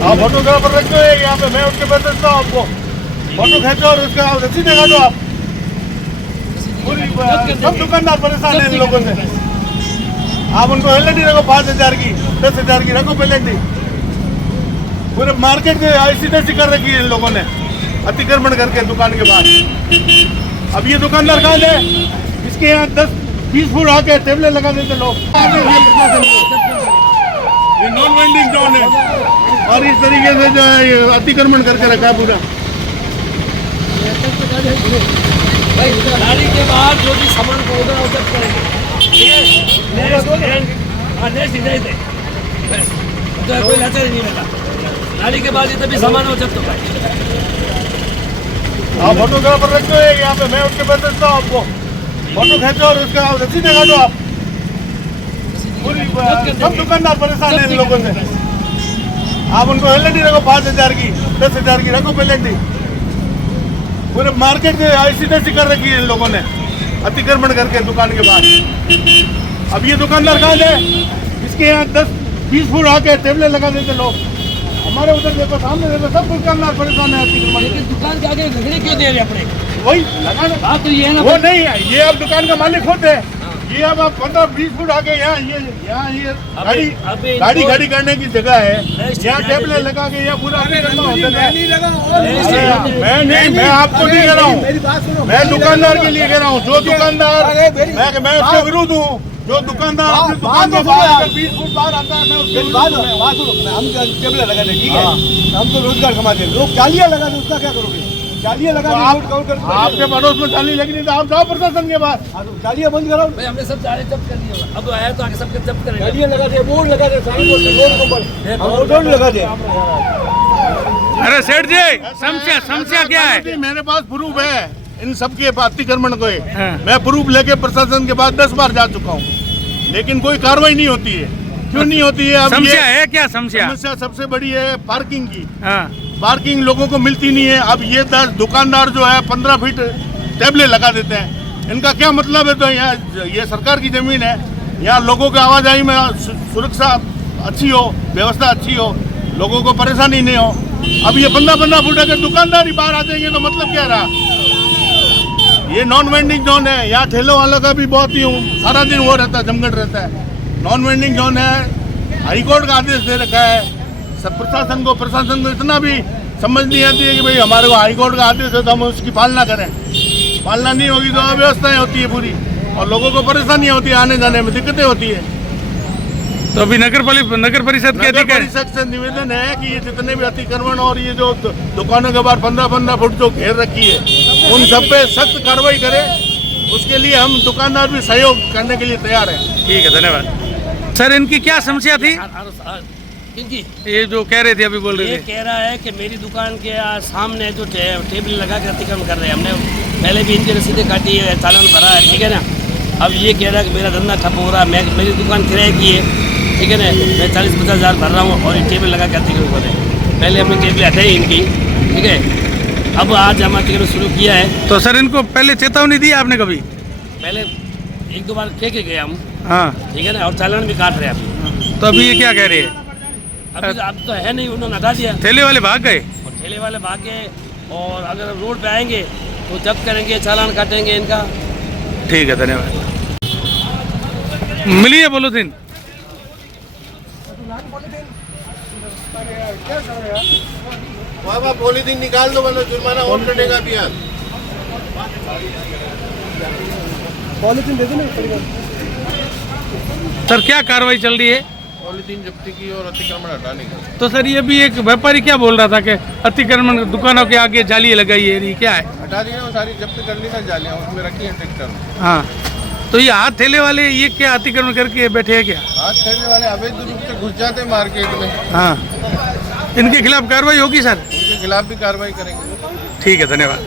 आप फोटोग्राफर रख दो यहाँ पे, मैं उठ के बता देता हूँ आपको। फोटो खींचो और उसका रसीद दिखा दो आप। सब दुकानदार परेशान है इन लोगों से। आप उनको पेनल्टी रखो 5,000 की, 10,000 की रखो पेनल्टी। पूरे मार्केट में ऐसी तैसी कर रखी है इन लोगों ने, अतिक्रमण करके दुकान के बाद। अब ये दुकानदार कहाँ है? इसके यहाँ 10-20 फुट आके टेबलें लगा देते लोग। ये नॉन वेंडिंग जोन है और इस तरीके से जो है ये अतिक्रमण करके रखा है पूरा। गाड़ी के बाहर जो भी सामान को उधर उधर करेंगे, तो कोई लाचार नहीं लगा। गाड़ी के बाद जितना भी सामान हो जब तो आप फोटोग्राफर रख दो यहाँ पे, मैं उठ के बता देता हूँ आपको। फोटो खींचो और उसका रसीद दिखा दो आप। सब दुकानदार परेशान है इन लोगों से। आप उनको पेनल्टी रखो 5,000 की, 10,000 की रखो पेनल्टी। पूरे मार्केट में ऐसी तैसी कर रखी है इन लोगों ने, अतिक्रमण करके दुकान के बाद। अब ये दुकानदार कहाँ है? इसके यहाँ 10-20 फुट आके टेबलें लगा देते लोग। हमारे उधर देखो, सामने देखो, सब दुकानदार परेशान है अतिक्रमण। लेकिन दुकान के आगे झगड़े क्यों दे रहे अपने? वही लगाना बात तो ये है ना, वो नहीं है। ये अब दुकान का मालिक खुद है। ये अब आप 15-20 फुट आगे यहाँ ये गाड़ी खड़ी करने की जगह है, यहाँ टेबलें लगा के यहाँ पूरा अतिक्रमण होता है। मैं आपको नहीं कह रहा हूँ, मैं दुकानदार के लिए कह रहा हूँ। जो दुकानदार, मैं उसके विरुद्ध हूँ। जो दुकानदार अपनी दुकान के बाहर 20 फुट बाहर आता है, मैं उसके विरुद्ध हूँ। हम टेबलें लगा दें, ठीक है, हम तो रोजगार कमाते हैं। लोग जालियाँ लगा दें, उसका क्या करोगे? जालियाँ लगा दें, आपके पड़ोस में जाली लगी नहीं तो आप जाओ प्रशासन के पास, जालियाँ बंद कराओ। भाई हमने सब जाले जब्त कर दिए, अब आया तो आगे सबके जब्त करेंगे। जालियाँ लगा दे, बोर्ड लगा दे, सारे बोर्ड लगा दे। अरे सेठ जी, समस्या क्या है? मेरे पास प्रूफ है इन सबके अतिक्रमण को। मैं प्रूफ लेके प्रशासन के पास 10 बार जा चुका हूँ, लेकिन कोई कार्रवाई नहीं होती है। क्यों नहीं होती है? अब समस्या है क्या? समस्या सबसे बड़ी है पार्किंग की। पार्किंग लोगों को मिलती नहीं है। अब ये 10 दुकानदार जो है 15 फीट टेबलें लगा देते हैं। इनका क्या मतलब है? तो यहाँ ये सरकार की जमीन है, यहाँ लोगों की आवाजाही में सुरक्षा अच्छी हो, व्यवस्था अच्छी हो, लोगों को परेशानी नहीं हो। अब ये 15-15 फुट अगर दुकानदार ही बाहर आ जाएंगे तो मतलब क्या रहा? ये नॉन वेंडिंग जोन है। यहाँ ठेलों वालों का भी बहुत ही सारा दिन वो रहता है, जमघट रहता है। नॉन वेंडिंग जोन है, हाईकोर्ट का आदेश दे रखा है। सब प्रशासन को इतना भी समझ नहीं आती है कि भाई हमारे को हाईकोर्ट का आदेश है तो हम उसकी पालना करें। पालना नहीं होगी तो अव्यवस्थाएं होती है पूरी, और लोगों को परेशानी होती है, आने जाने में दिक्कतें होती है। तो अभी नगर परिषद के अधिकारी से निवेदन है कि ये जितने भी अतिक्रमण और ये जो दुकानों के बाहर 15-15 फुट जो घेर रखी है, उन सब पे सख्त कार्रवाई करे। उसके लिए हम दुकानदार भी सहयोग करने के लिए तैयार हैं। ठीक है, धन्यवाद। सर, इनकी क्या समस्या थी? इनकी ये जो कह रहे थे, अभी बोल रहे ये थे। कह रहा है कि मेरी दुकान के सामने जो टेबल लगा के अतिक्रमण कर रहे हैं, हमने पहले भी इनकी रसीदें काटी है, चालान भरा है, ठीक है ना। अब ये कह रहा है कि मेरा धंधा ठप हो रहा है, मेरी दुकान किराए की है, ठीक है ना, मैं 40-50 हज़ार भर रहा हूँ और ये टेबल लगा के अतिक्रमण कर रहे हैं। पहले हमने टेबल हटाई इनकी, ठीक है, अब आज हम अतिक्रमण शुरू किया है। तो सर, इनको पहले चेतावनी दी आपने कभी? पहले 1-2 बार कह के गए हम, हाँ, ठीक है ना, और चालान भी काट रहे हैं। तो अभी ये क्या कह रहे हैं? अभी अब तो है नहीं, उन्होंने हटा दिया। ठेले वाले भाग गए और ठेले वाले भाग गए, और अगर रोड पे आएंगे तो जब्त करेंगे, चालान काटेंगे इनका। ठीक है, धन्यवाद। मिलिए पॉलीथीन। पॉलीथीन निकाल दो, मतलब जुर्माना और कटेगा भी। पॉलीथीन दे दो ना। सर, क्या कार्रवाई चल रही है? पॉलीथीन जब्ती की और अतिक्रमण हटाने की। तो सर, ये भी एक व्यापारी क्या बोल रहा था कि अतिक्रमण दुकानों के आगे जाली लगाई है, ये क्या है? हटा दी ना, सारी जब्त कर ली ना जालियाँ, उसमें रखी है ट्रैक्टर। हाँ, तो ये हाथ ठेले वाले ये क्या अतिक्रमण करके बैठे हैं क्या? हाथ ठेले वाले अवैध रूप से घुस जाते हैं मार्केट में। हाँ, इनके खिलाफ कार्रवाई होगी सर? उनके खिलाफ भी कार्रवाई करेंगे। ठीक है, धन्यवाद।